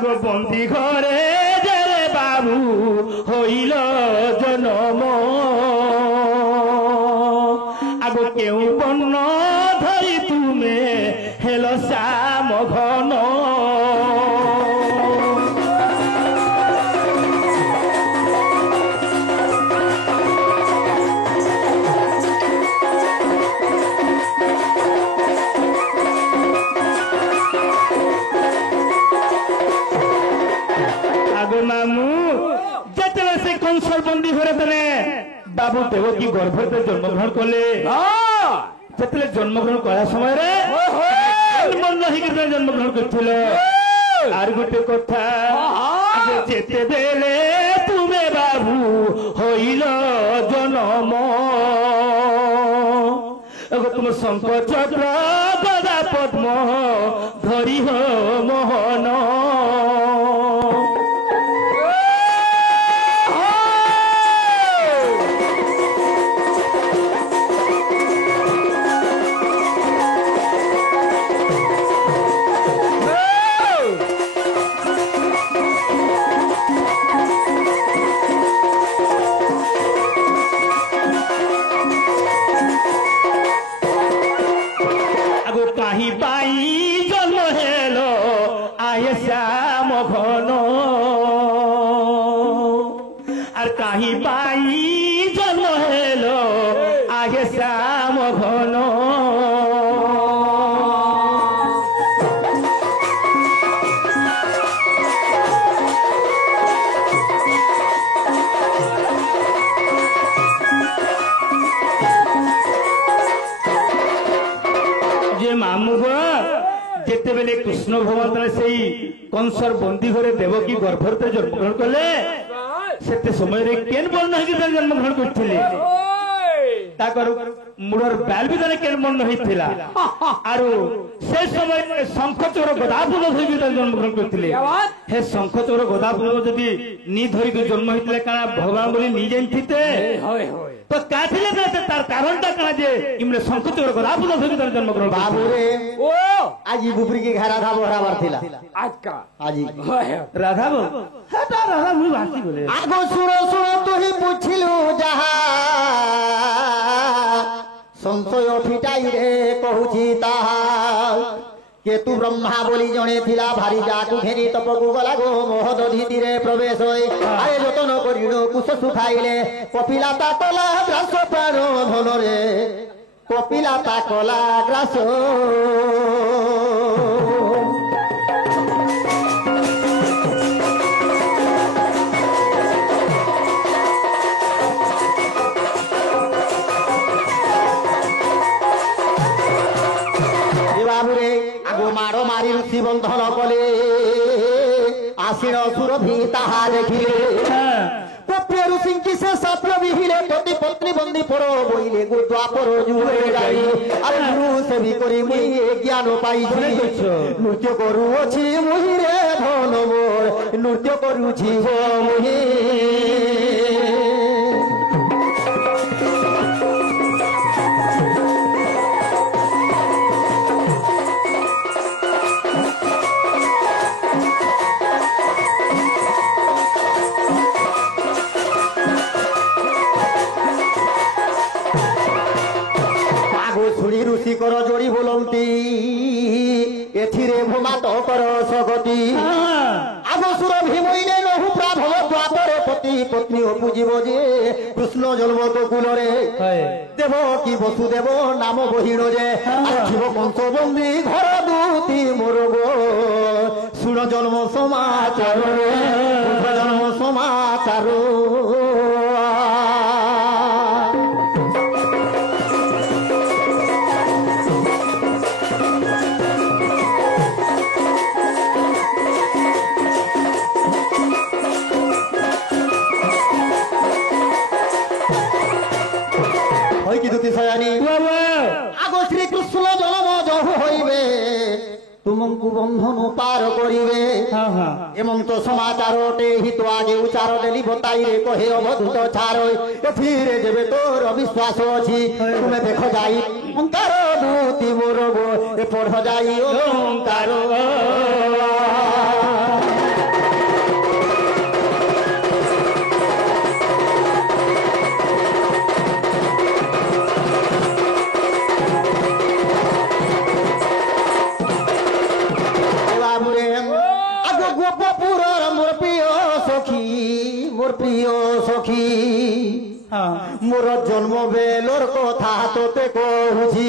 আগো বন্দি ঘরে যে বাবু হইল জনম আগো কেউ বন্য ধরি তুমি হেল শ্যাম ঘন মামু যেতে সে কংসর বন্দী ঘরে দেলে বাবু দেবকী গর্ভতে জন্মগ্রহণ কলে যেতে জন্মগ্রহণ করা সময় জন্মগ্রহণ করছিল আর গোটে কথা যেতে বেলে তুমি বাবু হইল জনম তুমি শঙ্খ চক্র গদা পদ্ম ধরি মোহন কাহি পাই জন্ম হেল আগে শ্যাম ঘন যে মামু যেতেবেলে কৃষ্ণ ভগবান সেই কংসর বন্দী ঘরে দেবকী গর্ভতে জন্মগ্রহণ কলে সেতে সময় কেন বর্ণ হয়ে জন্মগ্রহণ করছিলে তাকর মূলর ব্যাল বিধানে কেন বর্ণ হয়েছিল আর সে সময় শঙ্খচোর গদাফুল ধরি জন্মগ্রহণ করছিলে হে শঙ্খচোর গদাফুল যদি নি ধরি জন্ম হয়েছিল কারণ ভগবান বলি নি জানিতে তো কাছিলে তার কারণটা কানা যে ইমলে শঙ্খচোর গদাফুল ধরি জন্মগ্রহণ বাবুরে ও আজি বুবরিকে ঘাড়া ধাবো হরাবার ছিল আজকা আজি রাধাব হেটা রাধা মুই ভাসি বলে আগো সুর সুর তুই বুঝিলু যাহা संशय फिटाई रे कहूची ताहा केतु ब्रह्मा बोली जणे थिला भारी जाकु घेरी तपकु गला गो मोहदधि रे प्रवेश होय आए जतन करिनो कुश सुखाइले कपिला ताकला ग्रास प्राण धन रे कपिला ताकला ग्रास मारो मारी ऋषि बंधन कले आसीन सुरभि ताहा देखिले कप्य ऋषि की से सप्य विहिले पति पत्नी बंदी पड़ो बोइले गो द्वापर जुए जाई अरे गुरु से भी करी मुई ज्ञान पाई नृत्य करू अछि मुहि रे धन मोर नृत्य करू छी हो मुहि ऋषि कर जोड़ी बोलती एथिरे भूमात कर सगति आगो सुर भीमइले नहु प्राभव द्वापरे पति पत्नी पूजिब जे कृष्ण जन्म तो कुलरे देव की वसुदेव नाम बहिण जे आखिब कंस बंदी घर दूती मोर गो सुन जन्म समाचार जन्म समाचार आगो श्री कृष्ण जन्म जहु होइबे तुमको बंधन पार करिवे एमं तो समाचार टे हित आगे उचार देली बताई रे कहे अवधूत छारो एथिरे जेबे तोर अविश्वास अछि तुमे देख जाई ओंकार दूती मोर गो ए पढ़ जाई ओंकार বাবুরে আগ গোপপুরর মোর প্রিয় সখী মোর প্রিয় সখী মোর জন্ম বেলর কথা তোতে কহুছি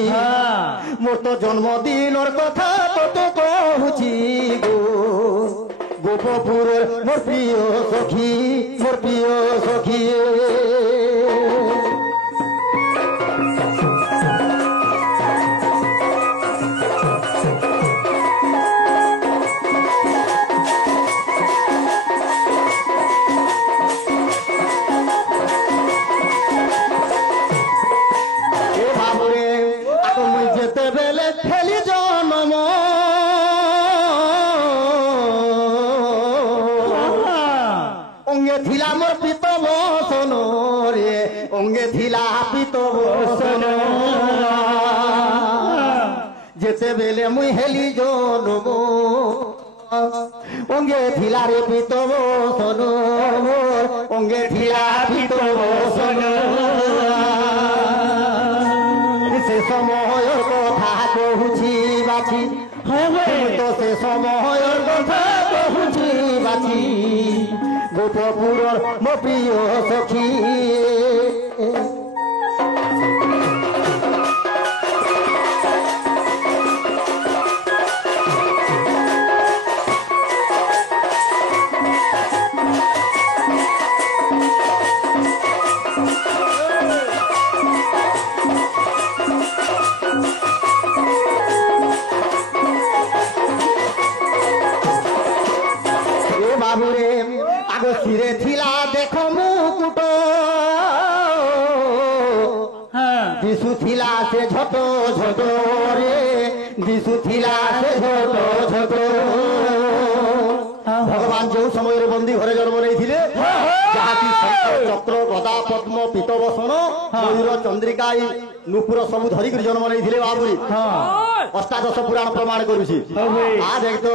মোর তো জন্মদিনর কথা তোতে কহুছি গো গোপপুরর মোর প্রিয় সখী মোর প্রিয় সখী যেতে বেলে মুই হেলি জনম অঙ্গে থিলা রে পিত বসন অঙ্গে থিলা পিত বসন সে সময়ের কথা কহুছি বাছি তো সে সময়ের কথা কহুছি বাছি গোপপুরর মো প্রিয় সখী বাবুরে আগ শিরে থিলা দেখ মুকুট দিশু থিলা সে ঝট ঝট রে দিশু থিলা সে ঝট ঝট ভগবান যে সময়ের বন্দী ঘরে জন্ম নেইছিলে যাহাকি চক্র গদা পদ্ম পীতবসন ময়ূর চন্দ্রিকা নুপুর সবু ধরিকি জন্ম নেইছিলে বাবুরি অষ্টাদশ পুরাণ প্রমাণ করুছি আ দেখত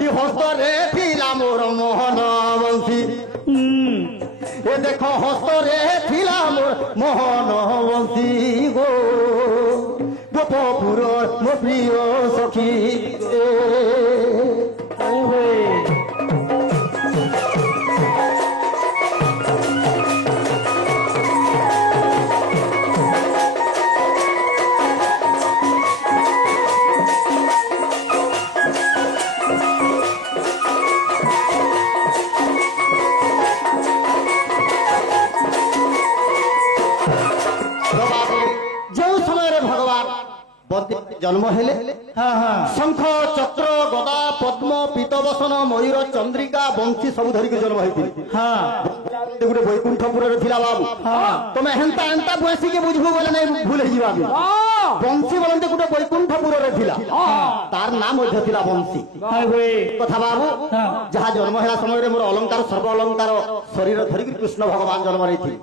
এই হস্তরে থিলা মোর মোহন বংশী এ দেখ হস্তরে থিলা মোর মোহন বংশী গো গোপপুর মো প্রিয় সখী জন্ম হেলে শঙ্খ চক্র গদা পদ্ম পীতবসন ময়ূর চন্দ্রিকা বংশী সবু ধরিকি জন্ম হয়েছিল গোটে বৈকুণ্ঠপুরের ଥିଲା বাবু তুমি হেন্তা হেন্তা বসিকি বুঝবু বলে নাই ভুল হয়ে যাবি বংশী বলতে গোটে বৈকুণ্ঠপুরের ଥିଲା তার নাম মধ্যে ଥିଲା বংশী কথা বাবু যাহা জন্ম হেলা সময় মোর অলঙ্কার সর্ব অলঙ্কার শরীর ধরিকি কৃষ্ণ ভগবান জন্ম নেইছিল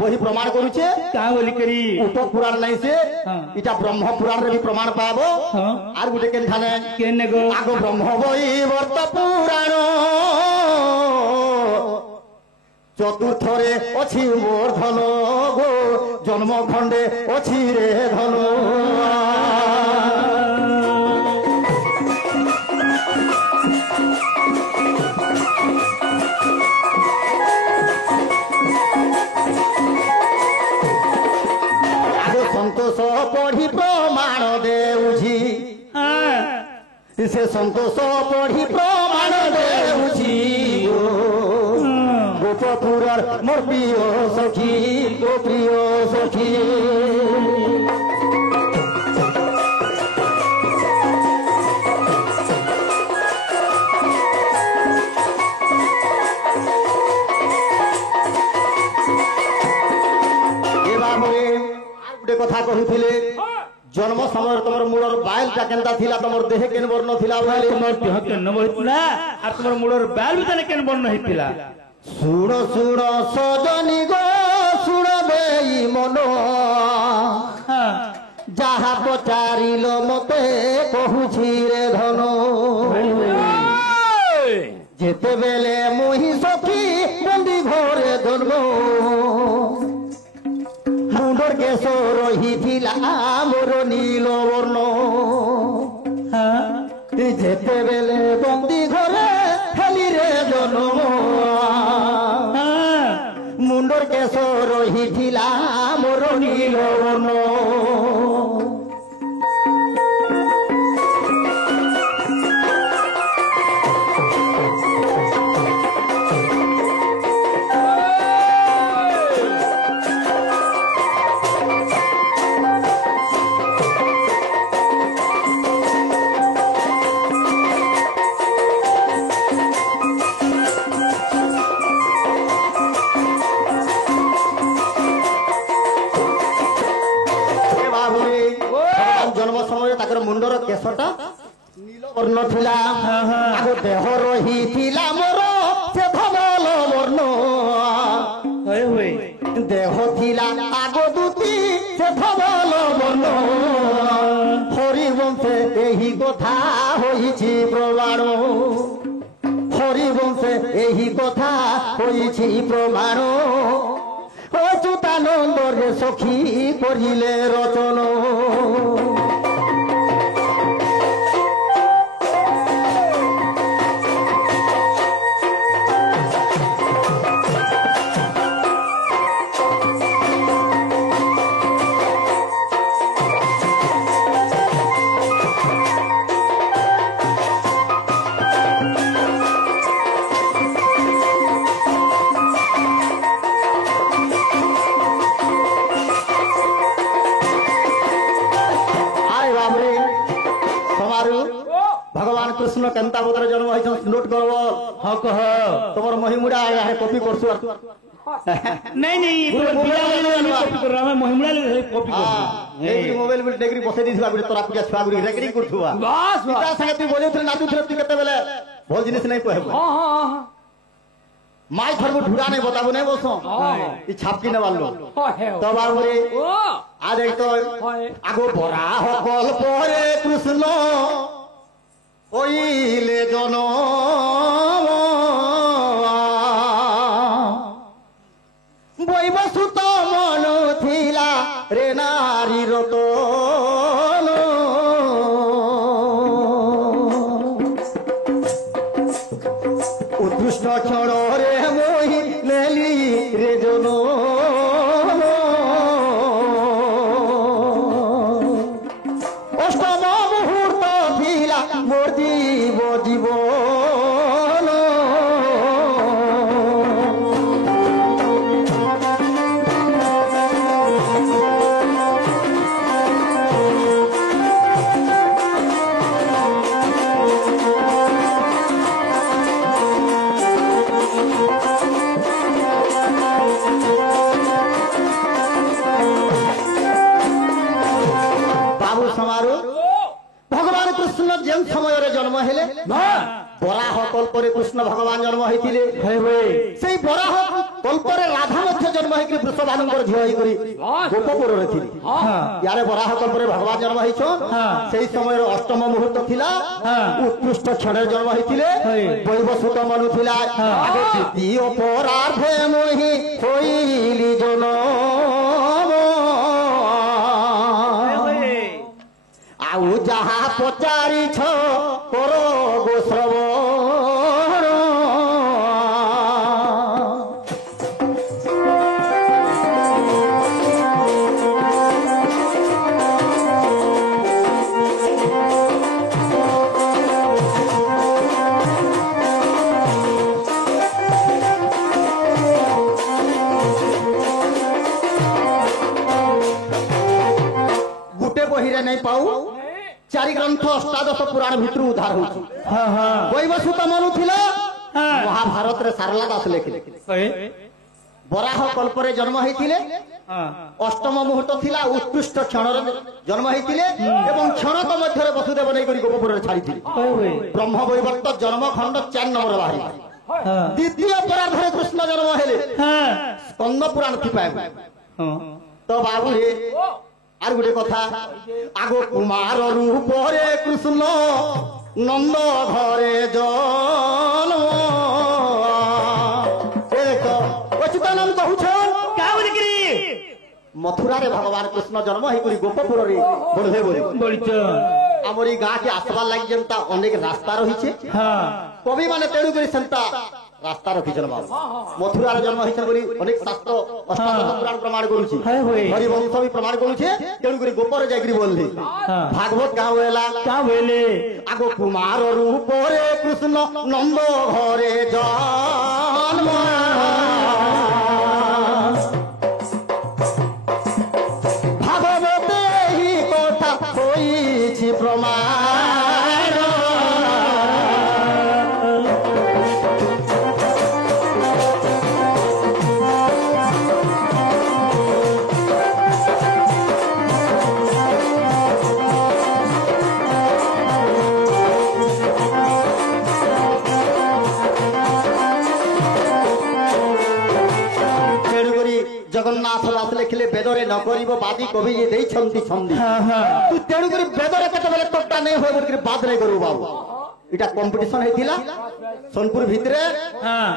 বহি প্রমাণ করুছে কাঁ বলি করি উপপুরাণ নাই সে এটা ব্রহ্ম পুরাণরে भी प्रमाण पाबो আর গুটে কেন ঠানে কেন গো আগ ব্রহ্ম বই বর্ত পুরাণ চতুর্থরে অছি মোর ধন গো জন্ম খণ্ডে অছি রে ধন সন্তোষ পঢ়ি প্রমাণ দেউছি সে সন্তোষ পঢ়ি প্রমাণ দেউছি গোপপুরর মোর প্রিয় সখী গো প্রিয় সখী কথা কহুଥିଲେ জন্ম সময় তোমার মূলর বায়লটা কেনতা থিলা তোমার দেহে কেন বর্ণ থিলা বলে তোমার দেহ কেন হইতলা আর তোমার মূলর বাল ভিতরে কেন বর্ণ হইতলা শুণ শুণ সজনী গো শুণবে মন যাহা পচারিল মতে কহুছি রে ধন যেতেবেলে মুহি সখী বন্দি ঘরে জন্ম মুন্ডর কেশ রহিছিলা মোর নীল বর্ণ যেতেবেলে বন্দি ঘরে হেলি রে জনম মুন্ডর কেশ রহিছিলা মোর নীলবন মুন্ডর কেশটা নীলবর্ণ ଥିଲା আগ দেহ রহিছিলা মোর সে ধবল বর্ণ দেহ ଥିଲା আগ দুতি সে ধবল বর্ণ হরিবংশে এই কথা হইছি প্রমাণ হরিবংশে এই কথা হইছি প্রমাণ অচ্যুতানন্দরে সখী করিলে রচন भगवान कृष्ण केंता बदर जन्म है नोट करब हाँ कह तुम महिमुड़ा यहाँ कॉपी कर नहीं नहीं कॉपी कर रहा महिमुड़ा कॉपी कर मोबाइल में डेग्री बसै दिथबा बिले तोरा पूजा छुआ गुरी रेकर्डिंग करथुआ बस पिता संगे तू बोलैथले नाचुथले तू केते बेले भल जिनिस नहीं कहब हां हां माय थरबो ढुड़ा नहीं बताबो नहीं बसो ई छापकी ने वालो तो बाबरे आज एक तो आगो बरा हो कल परे कृष्ण ओइले जनम বৈবসুত মন থিলা রে নারী রতন উৎকৃষ্ট ক্ষণ রে মই নেলি রে জন অষ্টম মুহূর্ত থিলা মোর জীব জীবন भगवान कृष्ण जेन समय जन्म हेले बराह कल्परे कृष्ण भगवान जन्म होइतिले सेई बराह कल्परे राधा मध्य जन्म होइकि वृषभानुंकर झियो होइकरि गोपपुर रे थिले यारे बराह कल्परे भगवान जन्म होइछो सेई समय अष्टम मुहूर्त थिला उत्कृष्ट क्षण जन्म होइतिले वैवस्वत मनु थिला आगे द्वितीय परार्धे मोहि होइली जन्म आउ जहा पचारि छ करो गो श्रवण गुटे बहिरे नहीं पाऊ चारि ग्रंथ अष्टादश पुराण भितर उद्धार होछि वैवस्वत मनु थिला महाभारत रे सारला दास लेखिले बराह कल्परे जन्म होइतिले अष्टम मुहूर्त थिला उत्कृष्ट क्षण जन्म होइतिले एवं क्षणक मध्य रे वसुदेव नै करी गोपपुर रे छाड़ितिले ब्रह्म वैवर्त जन्म खंड 4 नंबर बाहरी द्वितीय परार्ध रे कृष्ण जन्म हेले स्कंद पुराण थि पाए तो बाबू रे आर गुटे कथा आगो कुमार रूप रे कृष्ण नंद घरे जन्म एक अच्युतानंद कहउछन का बोली करी मथुरा रे भगवान कृष्ण जन्म हे करी गोपपुर रे बढे बोली बोलिछ हमरी गाँ के आसबार लगी जनता अनेक रास्ता रही हाँ कवि माने तेणु करी सेंता रास्ता रखिछन बाबू मथुरा रे जन्म होइछन बोली अनेक शास्त्र अष्टादश पुराण प्रमाण करूछि हाय होय हरिवंश भी प्रमाण करूछे तेणु करी गोपर जाकरी बोलली भागवत का होएला का होले आगो कुमार रूप रे कृष्ण नंद घरे जन्म भागवते ही कथा होइछि प्रमाण जगन्नाथ दास लिखले बेदरे न करिवो बादी कवि ये देई छंती छंदी तू तेणु करी बेदरे कते बेले तोटा नै होय बोलकरी बात नै करू बाबू इटा कंपटीशन हेतिला सोनपुर भितरे हां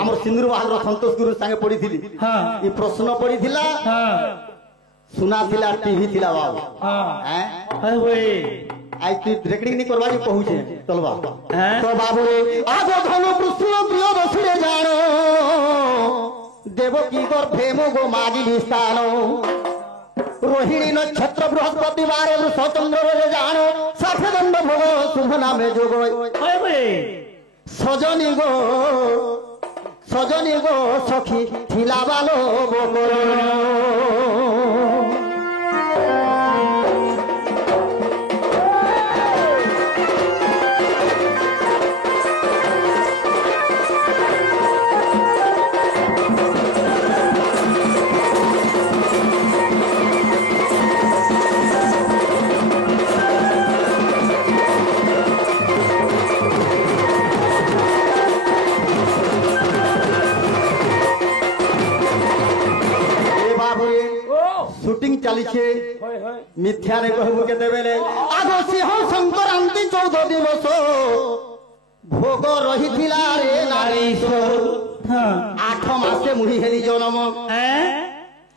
हमर सिंदूर बहादुर संतोष गुरु संगे पढिथिली हां ई प्रश्न पढिथिला हां सुना थिला टीवी थिला बाबू हां हैं हाय होय आई तू रेकॉर्डिंग नहीं करवा जे पहुंचे चलवा हैं तो बाबू रे आगो धनु कृष्ण प्रिय बसुरे जानो देवकी गर्भे मोगो मागिली स्थान रोहिणी नक्षत्र बृहस्पति बारे स्वचंद्र रे जानो साठ दंड भोग शुभ नामे जोग सजनी गो सखी थिला बालो बोकर शूटिंग चली मिथ्या ने कहबू के बेले आगो सिंह संक्रांति 14 दिवस भोग रही रे नारी 8 मासे मुही हेली जन्म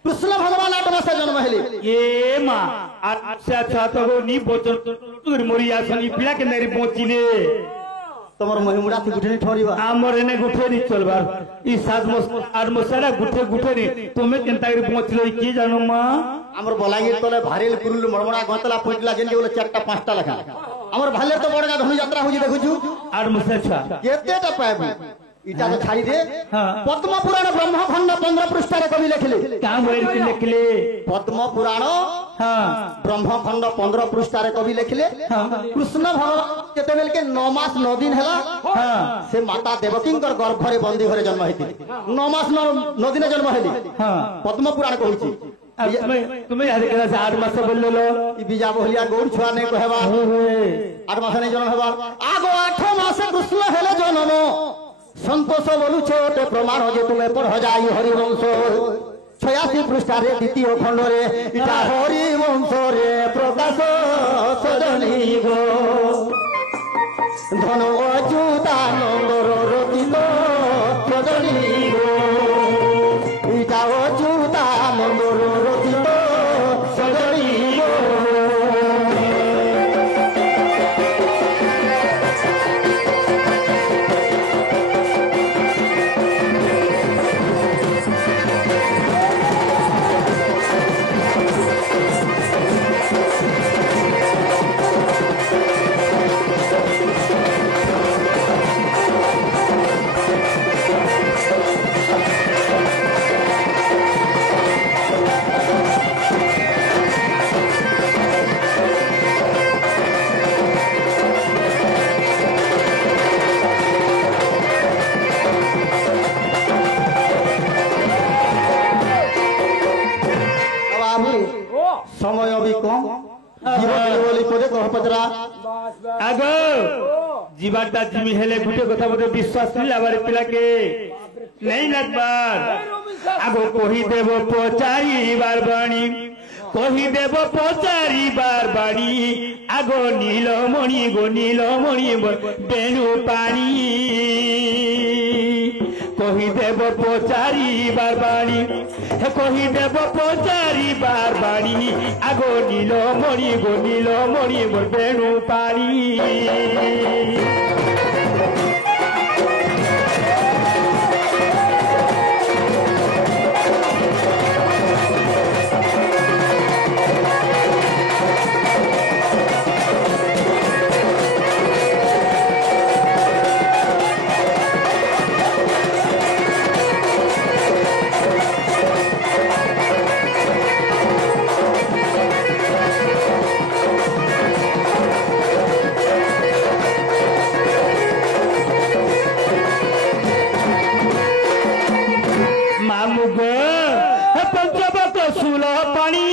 कृष्ण भगवान 8 मासे जन्म हेली ये मां अच्छा तो नी बोचर मोरी आसनी पिला के नेरी पहुंचीले तमर महिमुड़ा थी गुठे ठोरीबा हमर एने गुठे नी चलबार ई 7 मास 8 मासरा गुठे नी तुमे केनता करी पहुंचलो की जानो मां हमर बलागीर तले भारेल कुरुल मरमणा गतला फुटला जेने बोले 4टा 5टा लखा हमर भाले तो बड़गा धनु यात्रा होजी देखुछु 8 मास अच्छा केतेटा पाएबू इटा तो छाड़ी दे पद्म पुराण ब्रह्मखंड 15 पृष्ठ रे कवि लिखले का बोल के लिखले पद्म पुराण हां ब्रह्मखंड 15 पृष्ठ रे कवि लिखले कृष्ण भगवान केते बेल के 9 मास 9 दिन हला हां से माता देवकी कर गर्भ रे बंदी घरे जन्म हेति 9 मास 9 दिन जन्म हेली हां पद्म पुराण कहूची तुम्हें याद करा से 8 मास बोल लो ई बीजा बोलिया गौर छुआ नै कहबा 8 मास नै जन्म हेबा आगो 8 मास कृष्ण हेले जन्म संतोष बोलुछे ओटे प्रमाण जे तुमे पढ़ जाई हरिवंश 86 पृष्ठ रे द्वितीय खंड रे इटा हरिवंश रे प्रकाश सजनी गो धन अच्युतानंदर रचित सजनी गो इटा अच्युतानंदर रचित सजनी गो समय अभी कम बोली पदे कह पचरा आगो जीवाटा जिमी हेले गुटे कथा बोले विश्वास नहीं लाबारे पिला के नहीं लगबार आगो कही देव पचारी बार बाणी कही देव पचारी बार बाणी आगो नीलमणि गो नीलमणि बेणु पानी कही देव দেব পচারি বারবাড়ি হে কহি দেব পচারি বারবাড়ি আগো নীলমণি গো নীলমণি মোর বেণু পাড়ি পঞ্চবক সুল পানি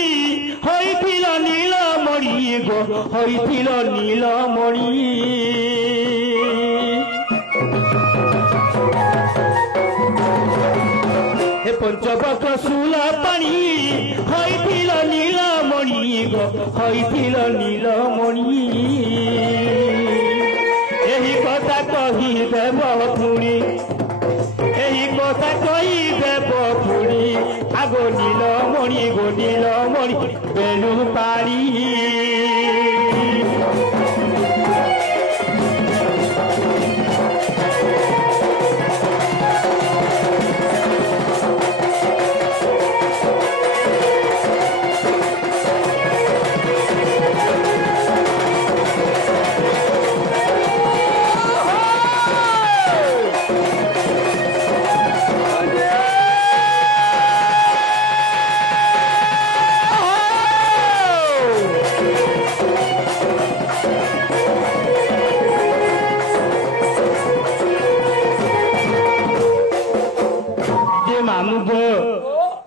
হইছিল নীলমণি গো হইছিল নীলমণি হে পঞ্চবক সুল পানি হইছিল নীলমণি গো হইছিল নীলমণি এই কথা কহি দেব পুনি এই কথা কই দেব পুরি আগো নীলমণি গো নীলমণি বেণু পাড়ি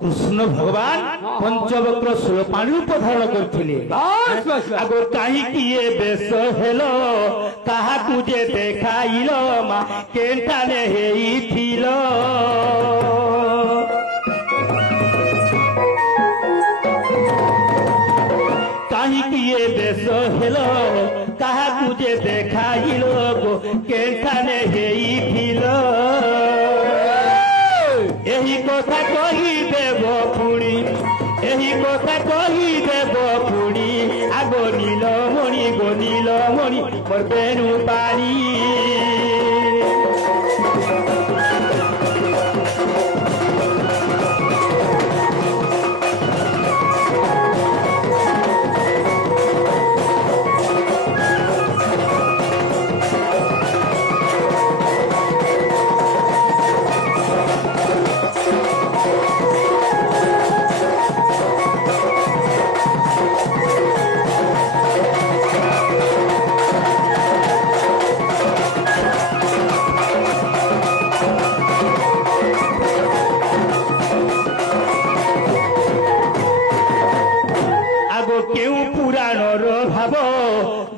কৃষ্ণ ভগবান পঞ্চবক্র সুরপাণি রূপ ধারণ করଥିଲେ আগো কাহিকি এ বেশ হেল কাহাকু যে দেখাইল মা কেন্টানে হেইছিল কাহিকি এ বেশ হেল কাহাকু যে দেখাইল গো কেন্টানে হেইছিল এই কথা কহি দেব পুরি এই কথা কহি দেব পুরি আগো নীলমণি গো নীলমণি মোর বেণু পাড়ি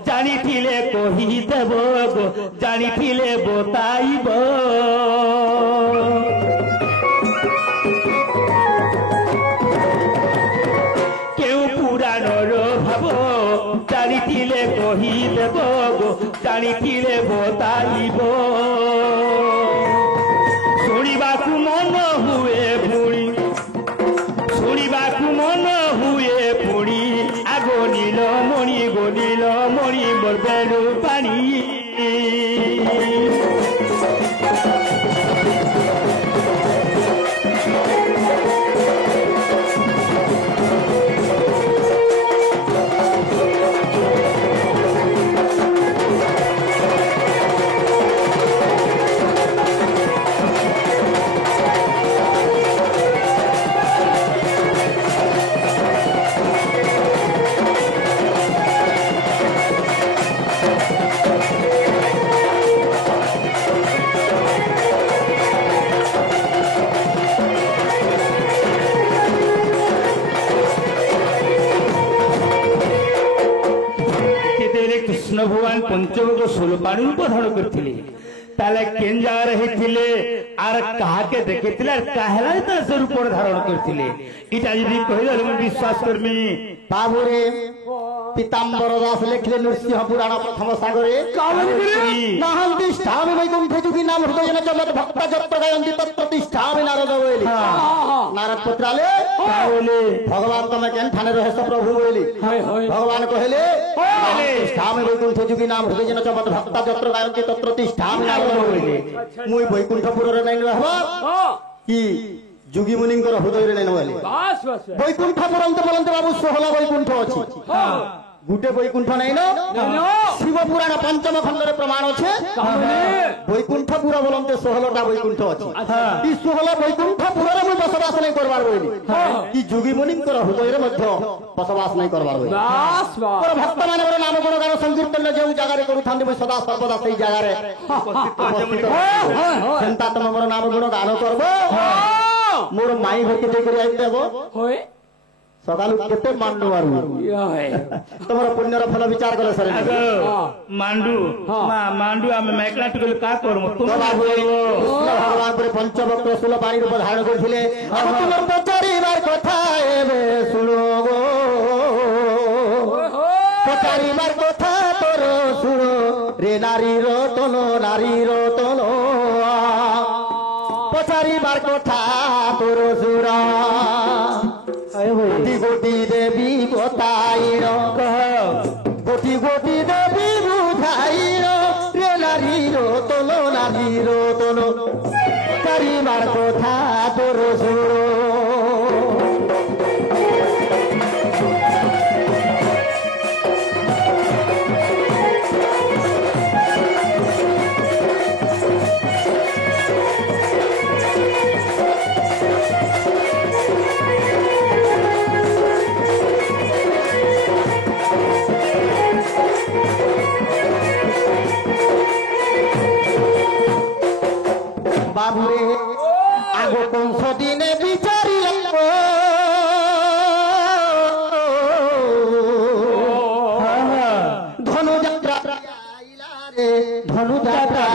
জানিলে কহি দেব গো জানিলে বতাইব কেউ পুরাণর ভাব জানিলে কহি দেব গো জানিলে বতাইব শুনিবাকু মন হুয়ে পুরি শুনিবাকু মন হুয়ে পুরি আগো নীলমণি গো নীলমণি মোর বেণু পাড়ি কৃষ্ণ ভগবান পঞ্চবক ষোলপাণি রূপ ধারণ করଥିଲେ তাহলে কেন জায়গায় হয়েছিলে আর কাহাকে দেখেছিলে আর কাহেলা তার সে রূপ ধারণ করছিলে এটা যদি কহিলে বিশ্বাস করবি বাবুরে পীতাম্বর দাস লেখিলে নৃসিংহ পুরাণ প্রথম সাগরে নাহান্তি স্থান বৈকুণ্ঠে যদি না नाम हृदय च मत भक्त जत्र गायन्ति तत् प्रतिष्ठामि नारद बोली नारद पत्राले भगवान तमे केन ठाने रहे सब प्रभु बोली भगवान कहले प्रतिष्ठामि वैकुंठ जुगी नाम हृदय च मत भक्त जत्र गायन्ति तत् प्रतिष्ठामि नारद बोली मुई वैकुंठपुर रे नै रहबा कि जुगी मुनिंकर हृदय रे नै बोली बस बस वैकुंठपुरम तो बोलंते बाबू 16 वैकुंठ अछि गुटे वैकुंठ नहीं न शिव पुराण पंचम खंडरे प्रमाण अच्छे वैकुंठपुर बोलते 16टा वैकुंठ अच्छी 16 वैकुंठपुर में बसवास नहीं करवार बोली कि जोगी मुनिंकर हृदय रे मध्य बसवास नहीं करवार बोली पर भक्त माने नाम गुण गान संकीर्तन जो जगह रे करूथांती मैं सदा सर्वदा सही जगह रे चिंता तुम मोर नाम गुण गान करबो मोर माई घर के देकरी आई देबो होय सकालू केते मांडू मारू तमरो पुण्यर फल विचार कले सर मांडू मांडू हम मैकला टुकल का करमु तुम भगवान पर पंचवक्त सुल पानी रूप धारण करथिले अब तुमर पचारीबार कथा एबे सुनो गो पचारीबार कथा तोर सुनो रे नारी रतन पचारीबार कथा तोर सुरा गोटी गोटी देवी बताइर गोटी गोटी देवी बुझाइर रे नारी रोतलो चारिबार कथा तोर सुरो बाबुरे आगो कंस दिने विचारी धनु यात्रा रे धनु यात्रा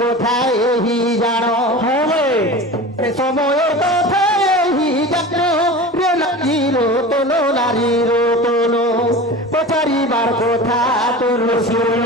कथा यही जान समय कथा यही जान रे नारी रोतलो पचारिबार कथा तोर सुन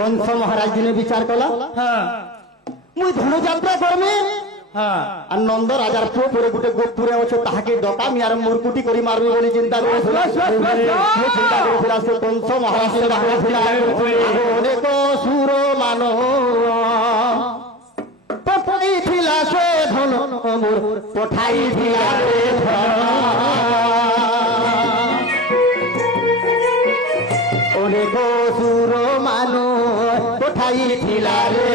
कंस महाराज दिने विचार कला मुई धनु यात्रा करमी नंद राजार पुओ पुरे गुटे गोपुरे अच्छे ताहाके डका मियार मुरकुटी करी मारबे बोली चिंता करथिला से कंस महाराज से बाहरथिला अनेक सुर मानो पठाइथिला से धन मोर पठाइथिला रे अनेक सुर मानो पठाइथिला रे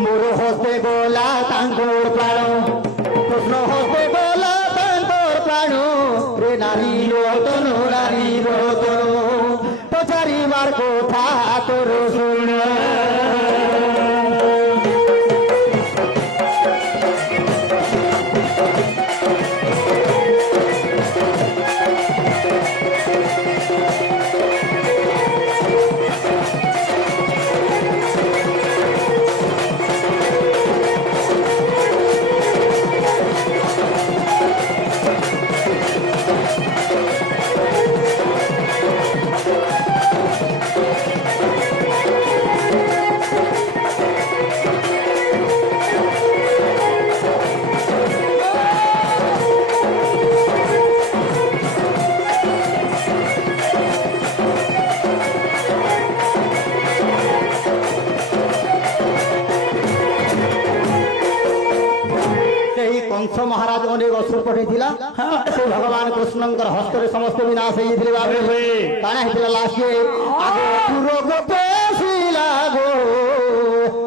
मोर हस्ते गला तांकोर प्राण कृष्ण हस्ते गला तांकोर प्राण रे नारी रतन पचारिबार कथा तोर सुन कंस महाराज अनेक असुर पठेथिला से भगवान कृष्णंकर हस्ତରେ ସମସ୍ତ विनाश ହେଇଥିଲେ बाबे काना हेतिला लास्ट आगे অপুর গোপে শিলা গো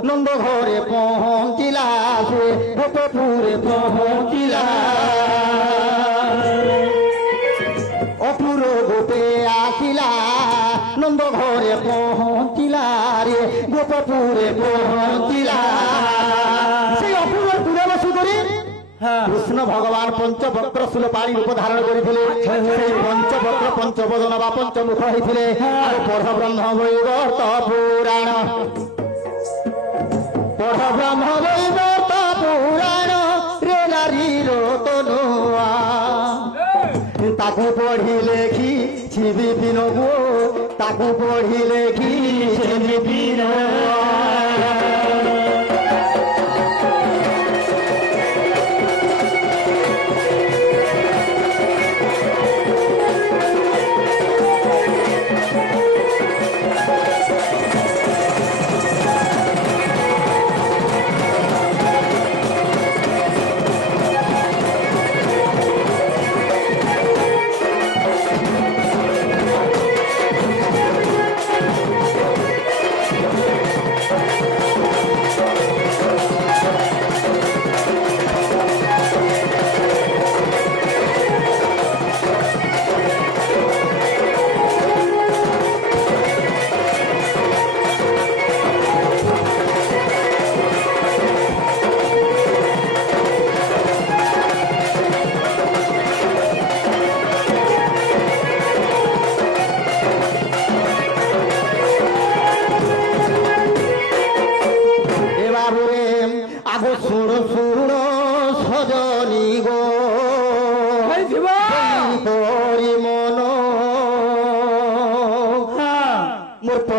নন্দ ঘরে পৌঁছিলা সে গোপপুরে পৌঁছিলা অপুর গোপে আসিলা নন্দ ঘরে পৌঁছিলা রে গোপপুরে পৌঁছিলা সেই অপুর দূরে বসু করি কৃষ্ণ ভগবান পঞ্চবক্র শূল পাড়ি রূপ ধারণ করেছিলেন সেই পঞ্চবক্র পঞ্চবদন বা পঞ্চমুখ হয়েছিলেন পঢ় ব্রহ্ম বৈবর্ত পুরাণ পঢ় ব্রহ্ম বৈবর্ত পুরাণ রে নারীর তনুয়া তাকু পঢ়ি লেখি ছিবি বিন গো তাকু পঢ়ি লেখি ছিবি বিন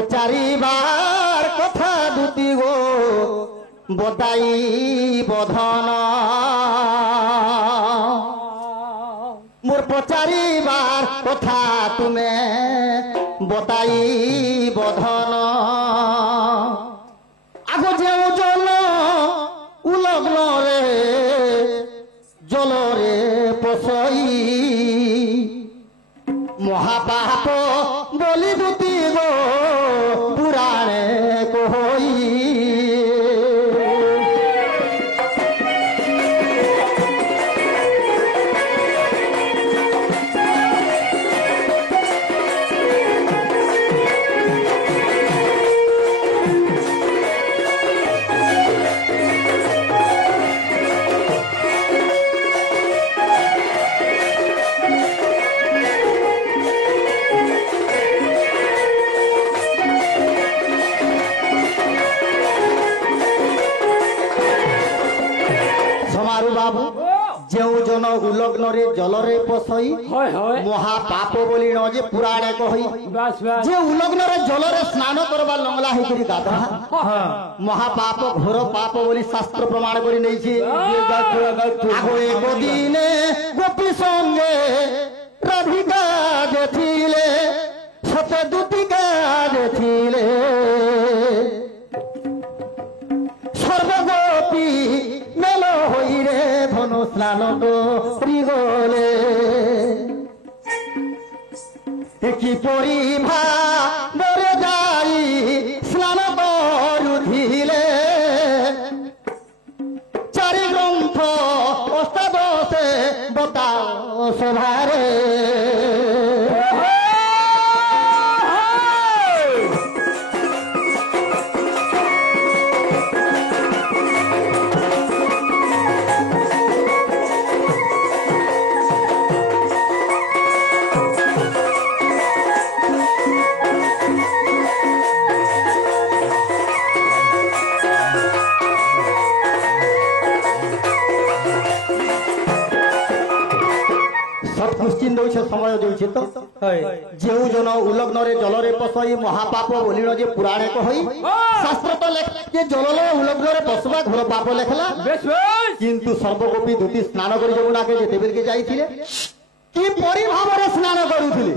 পচারিবার কথা দুটি গো বদাই বধন মোর পচারিবার কথা তুমি বদাই বধন আগ যে জল উলগ্ন রে জলরে পশই মহাপাপ বলি দুটি গো পুরাণে কই বাবু যে জন উলগ্নরে জলরে পশই মহাপাপ বলি ন যে পুরাণে কহি যে উলগ্নরে জলরে স্নান করবা লংলা হইকরি গাধা মহাপাপ ঘোর পাপ বলি শাস্ত্র প্রমাণ করে নেইছে আগে একদিনে গোপী সঙ্গে রাধিকা গেছিলে সতে দুটিকা গেছিলে সর্বগোপী মেল হই রে ধনু স্নান করি গলে কি পরিভা বরে যাই স্নান করুধিলে চারি গ্রন্থ অষ্টাদশে বতাও সভারে क्वेश्चन दौछ समय दौछि तो जेउ जन उलग्नरे जलरे पसई महापाप बोलिन जे पुराणे कहई शास्त्र तो लेखे जलले उलग्नरे पसबा घोर पाप लेखला किंतु सर्वगोपी दुति स्नान करि जमुना के जेते बेर के जाईथिले की परि भावरे स्नान करूथिले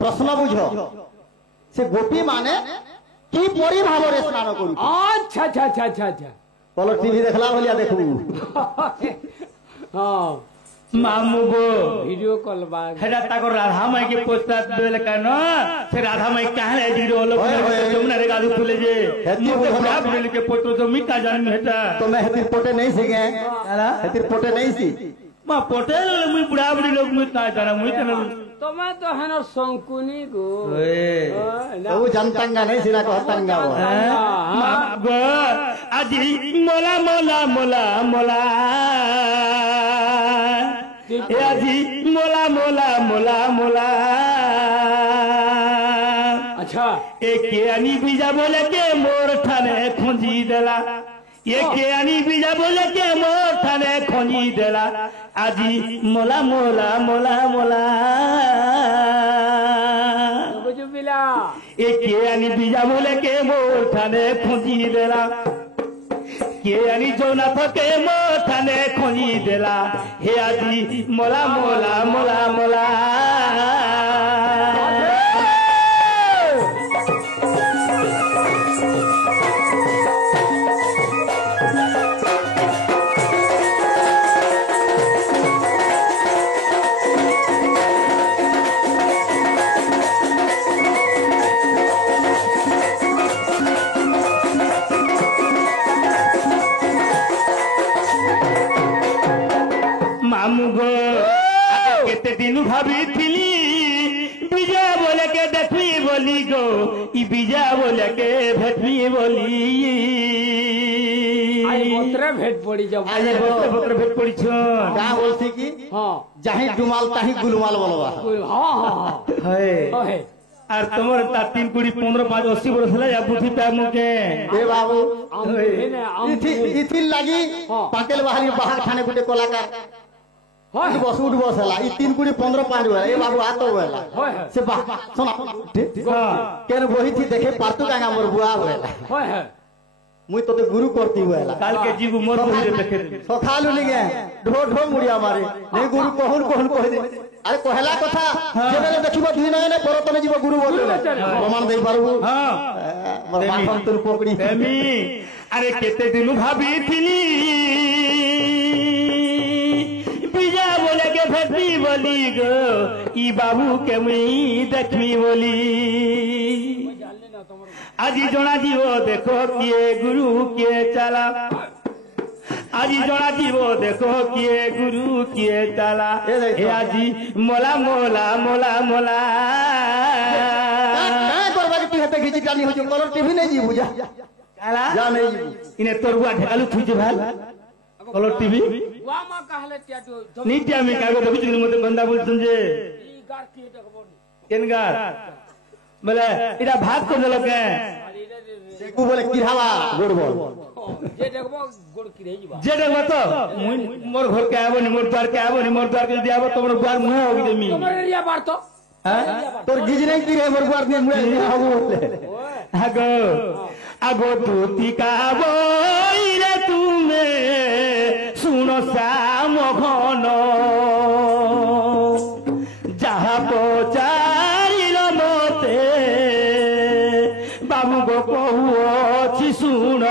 प्रश्न बुझो से गोपी माने की परि भावरे स्नान करू अच्छा अच्छा अच्छा अच्छा अच्छा कलर टीवी देखला भलिया देखू हां मामू गो वीडियो कॉल बाग हेरा ताको राधा माई के पोस्ता देले कान से राधा माई काहे ले जीरो लोग जमुना रे गादू तुले जे मोटे बुढ़ा बुढ़े के पोतो तो मिटा जान हेटा तो मैं हेतिर पोटे नहीं सीखे हेतिर पोटे नहीं सी मां पोटे मुई बुढ़ा बुढ़ी लोग मिटा जाना मुई तने तुम्हें तो है ना शंकुनी गो वो जनतंगा नहीं सिना कहतंगा वो मां गो आजी मोला मोला मोला मोला आजी मोला मोला मोला मोला अच्छा एक आनी बीजा बोले के मोर ठाने खोजी देला एक आनी बीजा बोले के मोर ठाने खोजी देला आजी मोला मोला मोला मोला बुझु बिला एक आनी बीजा बोले के मोर ठाने खोजी देला के आनी जोना थके मोर ठाने खोजी देला हे आजी मोला मोला मोला मोला मामू गो केते दिन भाभी थिली बीजा बोले के देखी बोली गो ई बीजा बोले के भेटली बोली आई बोतरे भेट पड़ी जब आज बोतरे बोतरे भेट पड़ी छ का बोलसी की हां जहीं डुमाल ताही गुलमाल बोलवा हां हां है है আর তোমার তা 3 20 15 5 80 বছর হলা যা বুদ্ধি পা মুকে ए बाबू आम है ना आम इथिल लागी पाकेल बाहरी बाहर खाने गुटे कलाकार होय उठ बस हला ई 3 कुड़ी 15 5 होला ए बाबू आतो होला होय से बा सुना केन वही थी देखे पातु कांगा मोर बुआ होला होय है मुई तो गुरु करती होला काल के जीव मोर बुझे देखे सखालु लिगे ढो ढो मुड़िया मारे नहीं गुरु कहून कहून कह दे अरे कहला कथा जेबे देखिबो दुई नयने परतने जीव गुरु बोलले प्रमाण देई पारबो हां मोर बापन तुर पकड़ी एमी अरे केते दिन भाभी थिली बीजा बोले के भेटली बोली गो ई बाबू के मुई देखमी बोली আজি জনা দিব দেখো কিয়ে গুরু কিয়ে চালা আজি জনা দিব দেখো কিয়ে গুরু কিয়ে চালা এ আজি মোলা মোলা মোলা মোলা का करबा के हेते घिची टाली हो जो कलर टीवी नहीं जी बुझा চালা जा नहीं जी ইনে তরুয়া ঢেকালু থুইছে ভাল কলর টিভি वा मा कहले टियाटो নিতে আমি কাগজ দেখছি মতে গন্দা বলছেন যে ई गार की देखबो কেনগার বলে এটা ভাগ করে দিল কে देखू बोले किरावा गोड़ बोल जे देखबो गोड़ की रही बा যে দেখবা তো মুই মোর ঘর কে আবনি মোর দ্বার কে আবনি মোর দ্বার কে যদি আবো তোমার দ্বার মুহে হোগি দেমি তোমাर एरिया बार तो तोर गिज नहीं की रे मोर बार ने मुए हागो बोले আগো আগো তুতি কাবইরে তুমি শুনো শ্যাম ঘন যাহা পচারিল মতে বাবু গো কহুছি শুন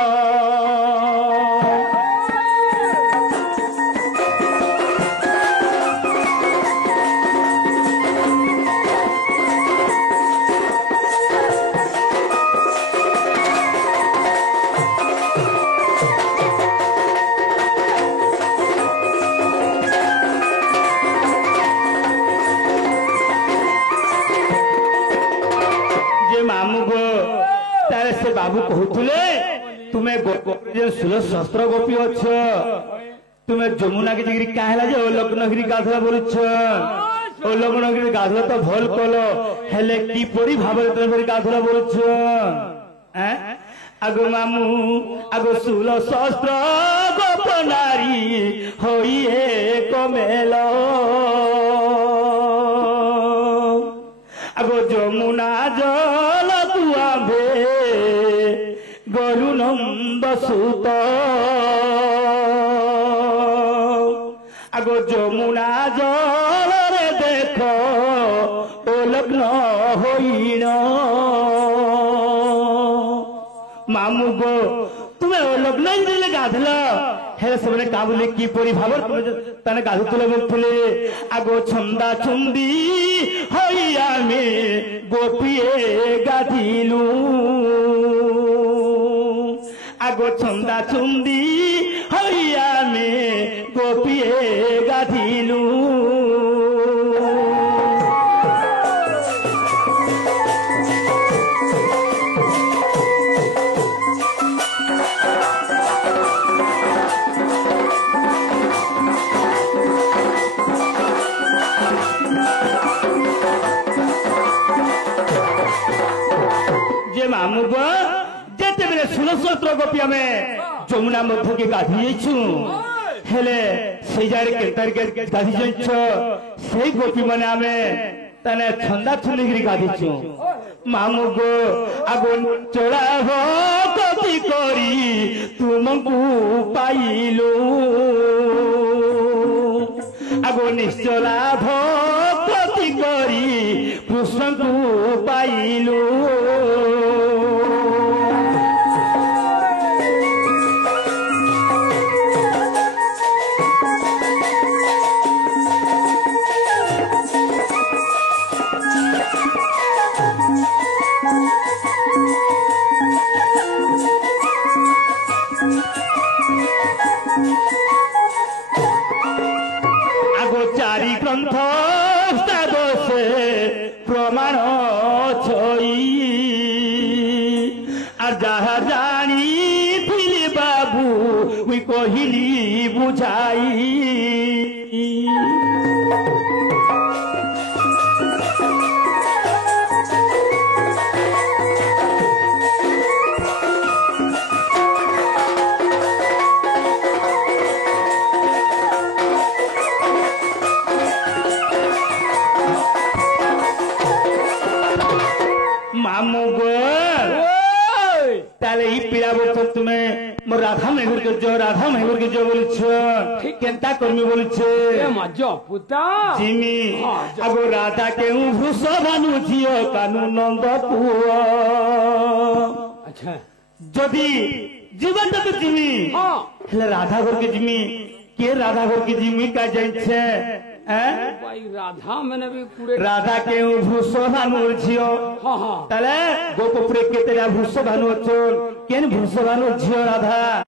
मामू गो तारे से बाबू कहूले तुम्हें सुल शस्त्र गोपी अछ तुम्हें जमुना के जगह कहला जे लग्नगिरी गाधला बोलछ ओ लग्नगिरी गाधला तो भल कलो हेले की परी भाबरे तुम्हें गाधला बोलछ हैं आगो मामू आगो सुल शस्त्र गोप नारी होइए कमेलो आगो जमुना जल दुआबे गरु नंद सुत आगो जमुना जल रे देख ओ लग्न होइण मामू गो তুমি লগ্ন যেতে গাধল হেলে সেমানে কাবুলে কি পরি ভাবর তানে গাধুলে বলুলে আগ ছন্দা ছন্দি হই আমি গোপিয়ে গাধিলু আগ ছন্দা ছন্দি হই আমি গোপিয়ে গাধিলু मामू गो जेते बेले 16 गोपी आमे যমুনা মধ্যকে গাধি যাইছু হেলে সেই জায়গায় কেতার গাধি যাইছ সেই গোপী মানে আমি তানে ছন্দা ছুলিগিরি গাধিছু মামু গো আগুন চড়াব কতি করি তুমকু পাইলু আগুন নিশ্চলাভ কতি করি কৃষ্ণকু পাইলু চারি গ্রন্থ দোষে প্রমাণ ছই আর যাহা জানি থিলি বাবু উই কহিলি বুঝাই মামু গো তাহলে এই পিড়া বলছো তুমি মোর রাধা মেহুরকে যো বলছ ঠিক কেনতা করমি বলছে পুতা জিমি আগ রাধা কেউ ভূষ ভানু ঝিও কানু নন্দ পুয় আচ্ছা যদি জীবন তো জিমি হেলে রাধা ঘরকে জিমি কে রাধা ঘরকে জিমি কা যাইছে ভাই রাধা মানে भी पूरे রাধা কেউ ভূষ ভানুর ঝিও তাহলে গোপপুরে কেতেটা ভূষ ভানু অচল কেন ভূষ ভানুর ঝিও রাধা